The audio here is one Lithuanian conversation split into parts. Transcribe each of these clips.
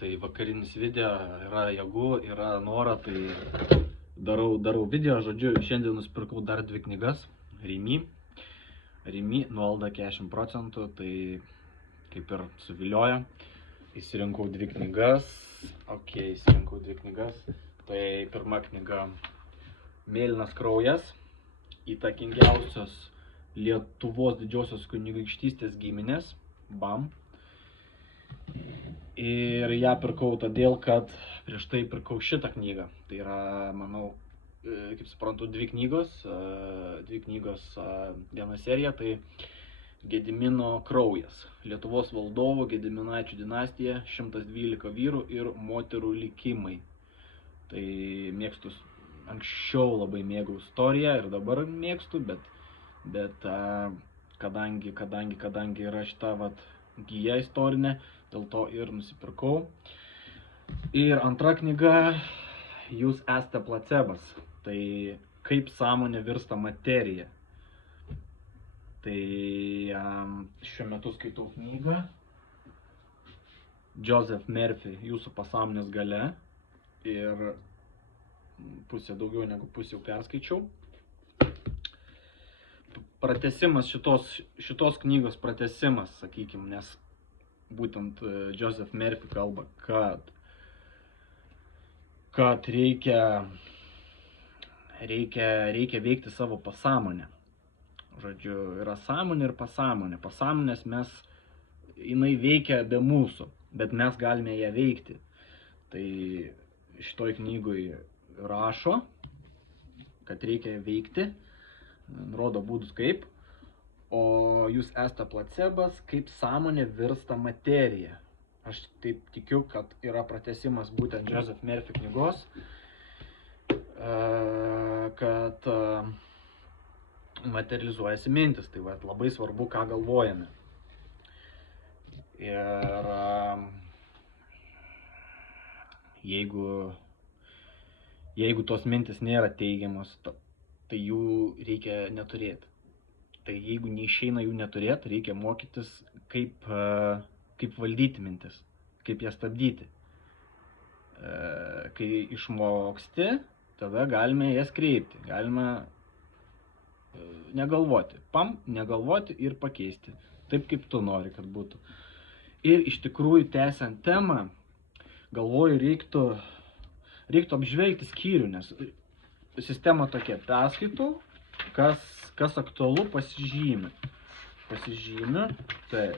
Tai vakarinis video, yra jėgų, yra noro, tai darau video. Žodžiu, šiandien nusipirkau dar 2 knygas. Rimi, nuolaida 40%, tai kaip ir suvilioja. Įsirinkau 2 knygas. Įsirinkau 2 knygas. Tai pirma knyga Mėlynas kraujas, įtakingiausios Lietuvos didžiosios kunigaikštystės giminės, BAM. Ir ją pirkau todėl, kad prieš tai pirkau šitą knygą. Tai yra, manau, kaip suprantu, 2 knygos, viena serija, tai Gedimino kraujas. Lietuvos valdovų Gediminaičių dinastija, 112 vyrų ir moterų likimai. Tai mėgstu, anksčiau labai mėgau istoriją ir dabar mėgstu, bet kadangi yra šita gija istorinė, dėl to ir nusipirkau. Ir antra knyga Jūs esate placebas. Tai kaip sąmonė virsta materija. Tai šiuo metu skaitau knygą Joseph Murphy Jūsų pasąmonės galia. Ir daugiau negu pusę jau perskaičiau. Pratęsimas šitos knygos pratęsimas, sakykime, nes būtent Joseph Murphy kalba, kad reikia veikti savo pasąmonę. Žodžiu, yra sąmonė ir pasąmonė. Pasąmonės jinai veikia be mūsų, bet mes galime ją veikti. Tai šitoj knygoj rašo, kad reikia veikti, rodo būdus kaip. O jūs esate placebas, kaip sąmonė virsta materija. Aš taip tikiu, kad yra pratęsimas būtent Joseph Murphy knygos, kad materializuojasi mintis. Tai labai svarbu, ką galvojame. Ir jeigu tos mintis nėra teigiamos, tai jų reikia neturėti. Tai jeigu neišeina jų neturėti, reikia mokytis, kaip valdyti mintis, kaip jas stabdyti. Kai išmoksti, tada galime jas kreipti, galime negalvoti. Negalvoti ir pakeisti, taip kaip tu nori, kad būtų. Ir iš tikrųjų, tęsiant temą, galvoju, reiktų apžvelgti skyrių, nes sistema tokia, perskaitau, kas aktualu, pasižymi. Taip.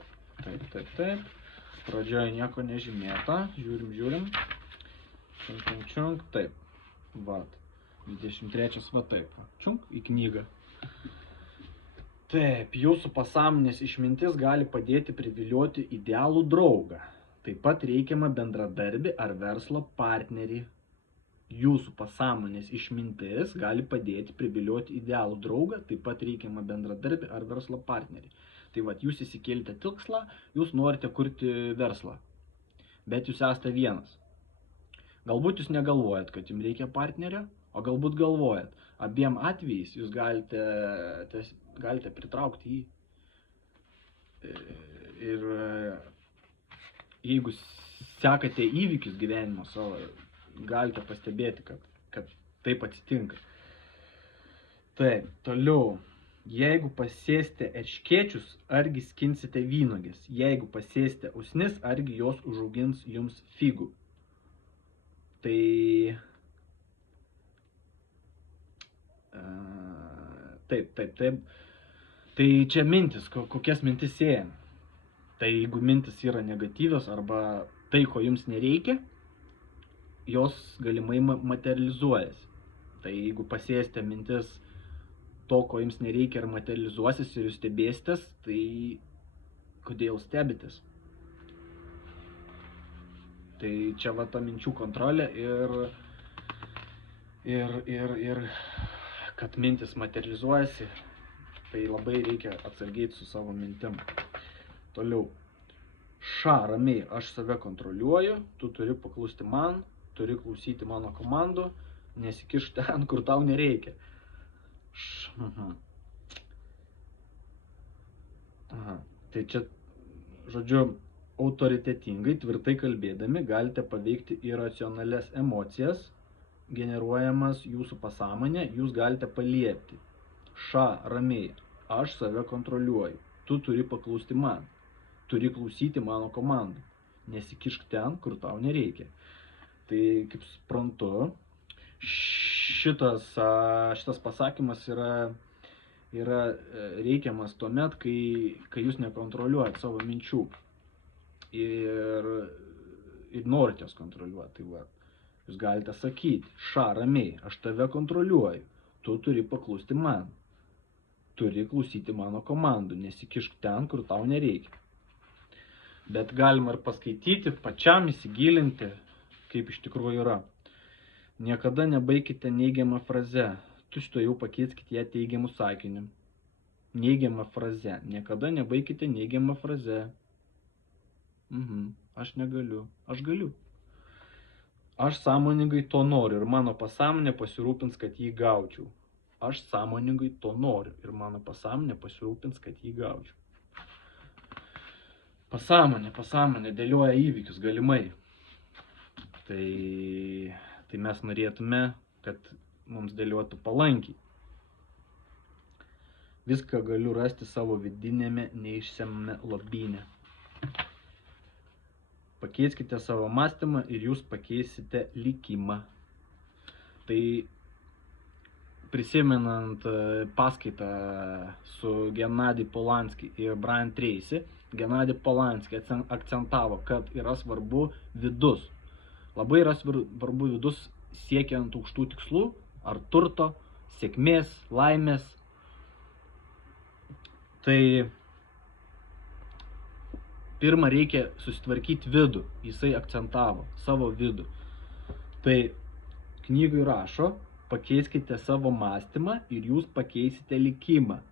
Pradžioje nieko nežymėta. Žiūrim. Čiunk. Taip. 23 taip. Čiunk į knygą. Taip, jūsų pasąmonės išmintis gali padėti privilioti idealų draugą. Taip pat reikiamą bendradarbį ar verslo partnerį. Jūsų pasąmonės išmintis gali padėti privilioti idealų draugą, taip pat reikiamą bendradarbį ar verslo partnerį. Tai jūs įsikėlite tikslą, jūs norite kurti verslą, bet jūs esate vienas. Galbūt jūs negalvojat, kad jums reikia partnerio, o galbūt galvojat. Abiem atvejais jūs galite pritraukti jį. Ir jeigu sekate įvykius gyvenimo savo, galite pastebėti, kad taip atsitinka. Taip, toliau. Jeigu pasėsite erškėčius, argi skinsite vynuogės. Jeigu pasėsite usnis, argi jos užaugins jums figų. Tai... Taip. Tai čia mintis, kokias mintis sėjame. Tai jeigu mintis yra negatyvios arba tai, ko jums nereikia, jos galimai materializuojasi. Tai jeigu pasėsite mintis to, ko jums nereikia ir materializuosis ir jūs stebėsitės, tai kodėl stebitės? Tai čia ta minčių kontrolė ir kad mintis materializuojasi, tai labai reikia atsargiai su savo mintim. Toliau. Ramiai, aš save kontroliuoju, tu turi paklusti man, turi klausyti mano komandų, nesikišk ten, kur tau nereikia. Tai čia, žodžiu, autoritetingai, tvirtai kalbėdami galite paveikti iracionalias emocijas, generuojamas jūsų pasąmonė, jūs galite paliepti. Ramiai, aš save kontroliuoju, tu turi paklusti man, turi klausyti mano komandų, nesikišk ten, kur tau nereikia. Tai, kaip suprantu, šitas pasakymas yra reikiamas tuomet, kai jūs nekontroliuojat savo minčių ir norite jas kontroliuoti. Tai va, jūs galite sakyti, ramiai, aš tave kontroliuoju, tu turi paklusti man, turi klausyti mano komandų, nesikišk ten, kur tau nereikia. Bet galima ir paskaityti, pačiam įsigilinti, kaip iš tikrųjų yra. Niekada nebaikite neigiamą frazę, tučtuojau pakeiskite ją teigiamų sakinių. Neigiamą frazę, niekada nebaikite neigiamą frazę. Aš negaliu, aš galiu. Aš sąmoningai to noriu ir mano pasąmonė pasirūpins, kad jį gaučiau. Aš sąmoningai to noriu ir mano pasąmonė pasirūpins, kad jį gaučiau. Pasąmonė dėlioja įvykius galimai. Tai mes norėtume, kad mums dėliotų palankiai. Viską galiu rasti savo vidinėme neišsemiame lobyne. Pakeiskite savo mąstymą ir jūs pakeisite likimą. Tai prisimenant paskaitą su Gennady Polanski ir Brian Tracy, Gennady Polanski akcentavo, kad yra svarbu vidus. Labai yra svarbu vidus siekiant aukštų tikslų, ar turto, sėkmės, laimės. Tai pirmą reikia susitvarkyti vidų, jisai akcentavo savo vidų. Tai knygai rašo, pakeiskite savo mąstymą ir jūs pakeisite likimą.